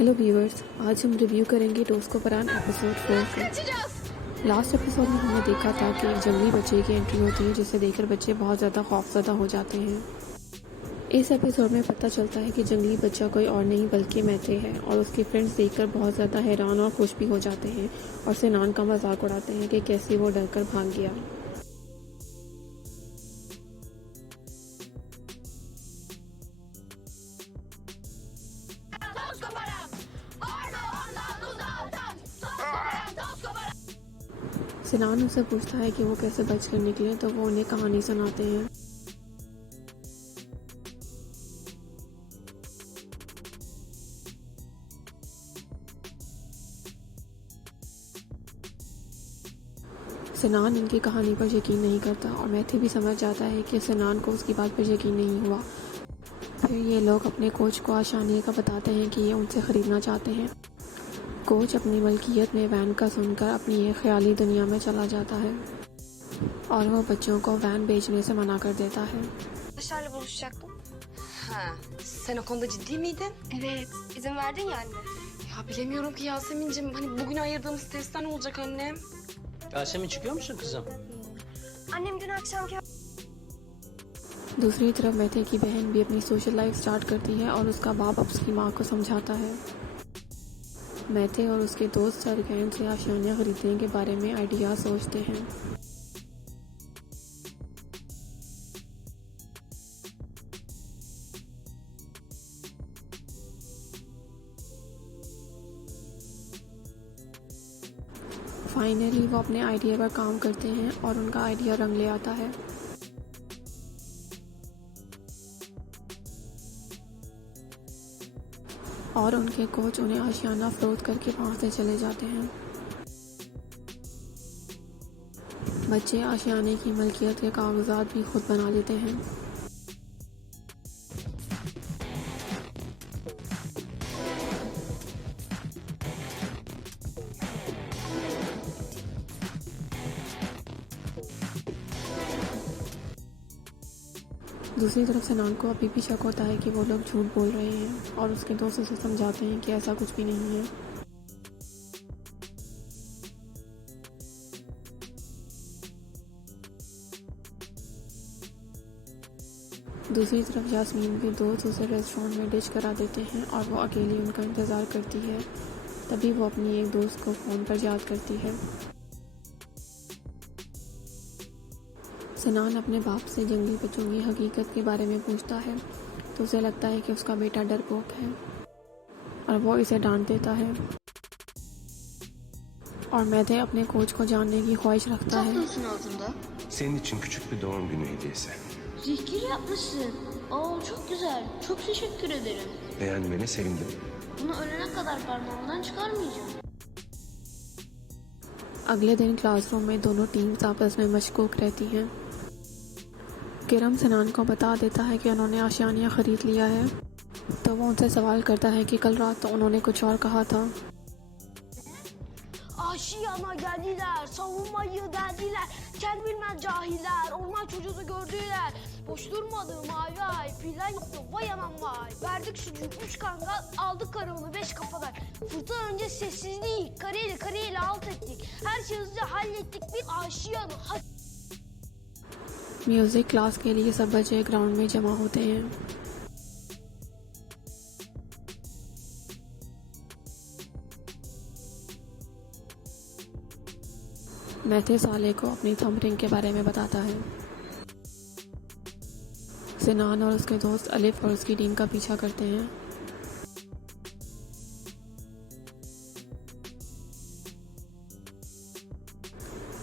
Hello viewers, आज हम review करेंगे टोस्कोपरान एपिसोड 4 का। लास्ट एपिसोड में हमने देखा था कि एक जंगली बच्चे की एंट्री होती है जिसे देखकर बच्चे बहुत ज़्यादा खौफज़दा हो जाते हैं। इस एपिसोड में पता चलता है कि जंगली बच्चा कोई और नहीं बल्कि मैथे है और उसके फ्रेंड्स देखकर बहुत ज़्यादा हैरान और खुश भी हो जाते हैं और सिनान का मजाक उड़ाते हैं कि कैसे वो डर कर भाग गया। सिनान उसे पूछता है कि वो कैसे बच कर निकले तो वो उन्हें कहानी सुनाते हैं। सिनान इनकी कहानी पर यकीन नहीं करता और मैथे भी समझ जाता है कि सिनान को उसकी बात पर यकीन नहीं हुआ। फिर ये लोग अपने कोच को आशानिया का बताते हैं कि ये उनसे ख़रीदना चाहते हैं। कोच अपनी मलकियत में वैन का सुनकर अपनी एक ख्याली दुनिया में चला जाता है और वो बच्चों को वैन बेचने से मना कर देता है। Arkadaşlarla buluşacaktım. Ha, sen o konuda ciddi miydin? Evet, izin verdin ya anne. Ya bilemiyorum ki Yasemin'cim. Hani bugün ayırdığımız testten olacak annem. Yasemin çıkıyor musun kızım? Annem dün akşamki दूसरी तरफ मैथे की बहन भी अपनी सोशल लाइफ स्टार्ट करती है और उसका बाप उसकी माँ को समझाता है। मैथे और उसके दोस्त सरगैन से आशानियाँ खरीदने के बारे में आइडिया सोचते हैं। फाइनली वो अपने आइडिया पर काम करते हैं और उनका आइडिया रंग ले आता है। और उनके कोच उन्हें आशियाना फरोख्त करके वहाँ से चले जाते हैं। बच्चे आशियाने की मलकियत के कागजात भी खुद बना लेते हैं। दूसरी तरफ सिनान को अभी भी शक होता है कि वो लोग झूठ बोल रहे हैं और उसके दोस्त उसे समझाते हैं कि ऐसा कुछ भी नहीं है। दूसरी तरफ यास्मीन के दोस्त उसे रेस्टोरेंट में डिश करा देते हैं और वो अकेली उनका इंतज़ार करती है। तभी वो अपनी एक दोस्त को फ़ोन पर याद करती है। सिनान अपने बाप से जंगली बच्चों की हकीकत के बारे में पूछता है तो उसे लगता है कि उसका बेटा डरपोक है और वो इसे डांट देता है। और मैथे अपने कोच को जानने की ख्वाहिश रखता है। tatlısın altında. Senin için küçük bir doğum günü hediyesi. Zikir yapmışsın. Oo çok güzel. Çok teşekkür ederim. Beğenmene sevindim. Bunu ölene kadar parmağımdan çıkarmayacağım. अगले दिन क्लासरूम में दोनों टीम्स आपस में मशकूक रहती हैं। किरम सिनान को बता देता है कि उन्होंने आशियाना ख़रीद लिया है तो वो उनसे सवाल करता है कि कल रात तो उन्होंने कुछ और कहा था। Aşiyana geldiler, savunmayı deldiler. Kendi bilmez cahiller, orman çocuğu gördüler. Boş durmadım ay ay, plan yaptım vay anam vay. Verdik sucuğu 3 kangal, aldık karımını 5 kafadan. Fırtına önce sessizlik, kareyle alt ettik. Her şeyi hızlıca hallettik bir aşiyana. Music class के लिए सब बच्चे ground में जमा होते हैं। मैथे साले को अपनी थंब रिंग के बारे में बताता है। सिनान और उसके दोस्त अलिफ और उसकी टीम का पीछा करते हैं।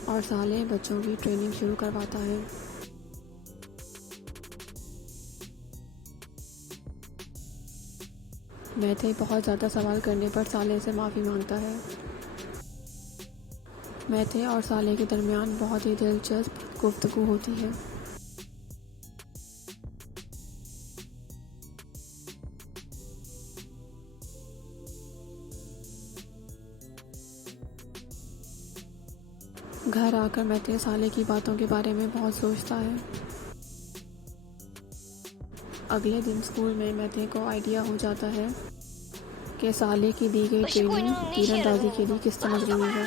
और साले बच्चों की ट्रेनिंग शुरू करवाता है। मैथे बहुत ज़्यादा सवाल करने पर साले से माफ़ी मांगता है। मैथे और साले के दरमियान बहुत ही दिलचस्प गुफ्तगू होती है। घर आकर मैथे साले की बातों के बारे में बहुत सोचता है। अगले दिन स्कूल में मैथे को आइडिया हो जाता है कि साले की दी गई ट्रेनिंग तीरंदाजी के लिए किस तरह जरूरी है।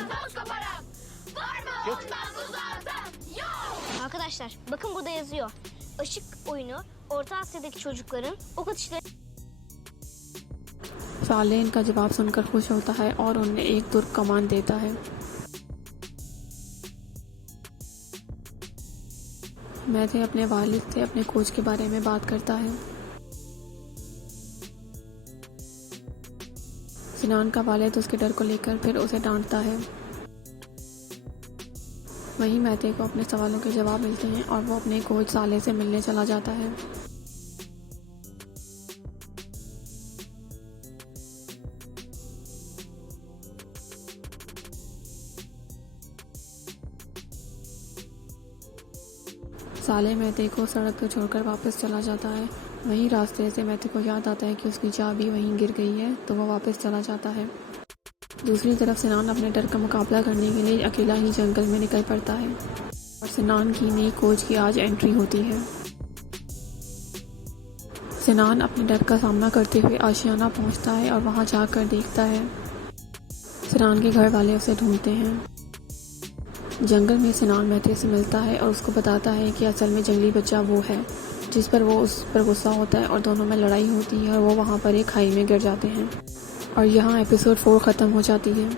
Arkadaşlar bakın burada yazıyor. Işık oyunu Orta Asya'daki çocukların ok atışları साले इनका जवाब सुनकर खुश होता है और उन्हें एक तुर्क कमान देता है। मैथे अपने वालिद से अपने कोच के बारे में बात करता है। सिनान का वालिद उसके डर को लेकर फिर उसे डांटता है। वहीं मैथे को अपने सवालों के जवाब मिलते हैं और वो अपने कोच साले से मिलने चला जाता है। साले मैथे को सड़क पर छोड़कर वापस चला जाता है। वहीं रास्ते से मैथे को याद आता है कि उसकी चाबी वहीं गिर गई है, तो वो वापस चला जाता है। दूसरी तरफ सिनान अपने डर का मुकाबला करने के लिए अकेला ही जंगल में निकल पड़ता है और सिनान की नई कोच की आज एंट्री होती है। सिनान अपने डर का सामना करते हुए आशियाना पहुंचता है और वहां जाकर देखता है। सिनान के घर वाले उसे ढूंढते हैं। जंगल में सिनान मैथे से मिलता है और उसको बताता है कि असल में जंगली बच्चा वो है, जिस पर वो उस पर गुस्सा होता है और दोनों में लड़ाई होती है और वो वहाँ पर एक खाई में गिर जाते हैं। और यहाँ एपिसोड 4 ख़त्म हो जाती है।